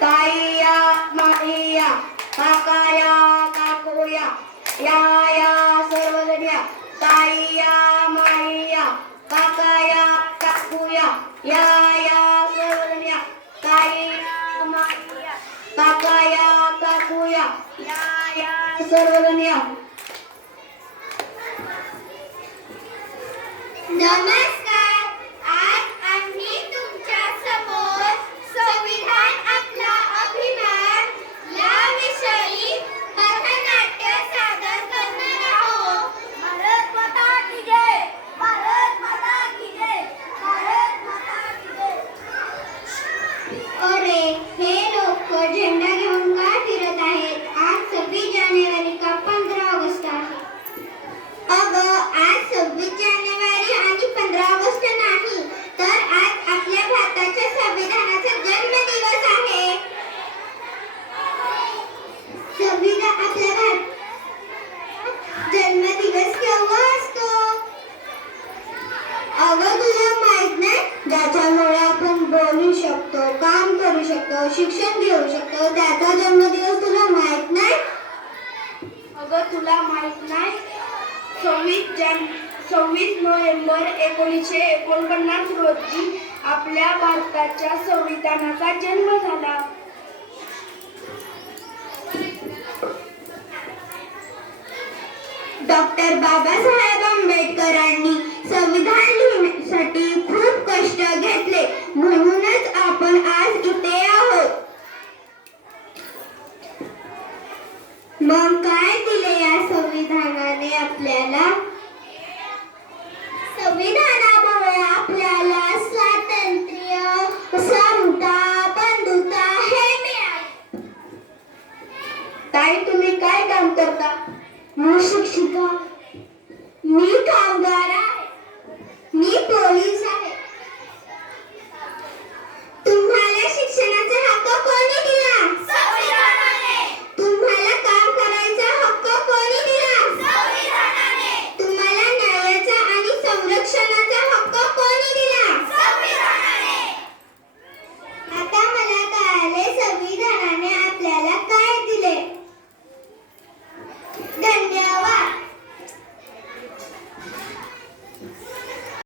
ताईया माईया काकाया काकूया या सर्वजण्या ताईया माईया काकाया काकूया या सर्वजण्या ताईया माईया काकाया काकूया या सर्वजण्या. नमस्कार. आज आम्ही तुमच्या समोर संविधान आपला अभिमान या विषयी पथनाट्य सादर करणार आहोत. भारत माता की जय. भारत माता की जय. भारत माता की जय. अरे हे लोक झेंडा घेऊन का फिरत आहेत? आज 26 जानेवारी का 15 ऑगस्ट आहे? अगं आज 26 जानेवारी आणि 15 ऑगस्ट नाही, तर आज आपल्या भारताच्या संविधानाचा जन्मदिवस आहे. आपल्या भारत जन्मदिवस केव्हा असतो? अगं तुला माहित नाही? ज्याच्यामुळे आपण बोलू शकतो, काम करू शकतो, शिक्षण घेऊ शकतो, त्याचा जन्मदिवस तुला माहित नाही? अगं तुला माहित नाही? 26 नोव्हेंबर 1949 रोजी आपल्या भारताच्या संविधानाचा जन्म झाला. डॉक्टर बाबासाहेब आंबेडकरांनी संविधान लिहिण्यासाठी खूप कष्ट घेतले, म्हणूनच आपण आज इथे आहोत. मग काय दिले या संविधानाने आपल्याला? संविधानामुळे आपल्याला स्वातंत्र्य, समता, बंधुता हे मिळाले. ताई तुम्ही काय काम करता? मी शिक्षिका. मी कामगार आहे. मी पोलीस आहे. तुम्हाला शिक्षणाचा हक्क कोणी दिला? संविधानाने. तुम्हाला काम करायचा हक्क कोणी दिला? संविधानाने. तुम्हाला न्यायाचा आणि संरक्षणाचा हक्क कोणी दिला? संविधानाने. आता मला कळाले संविधानाने आपल्याला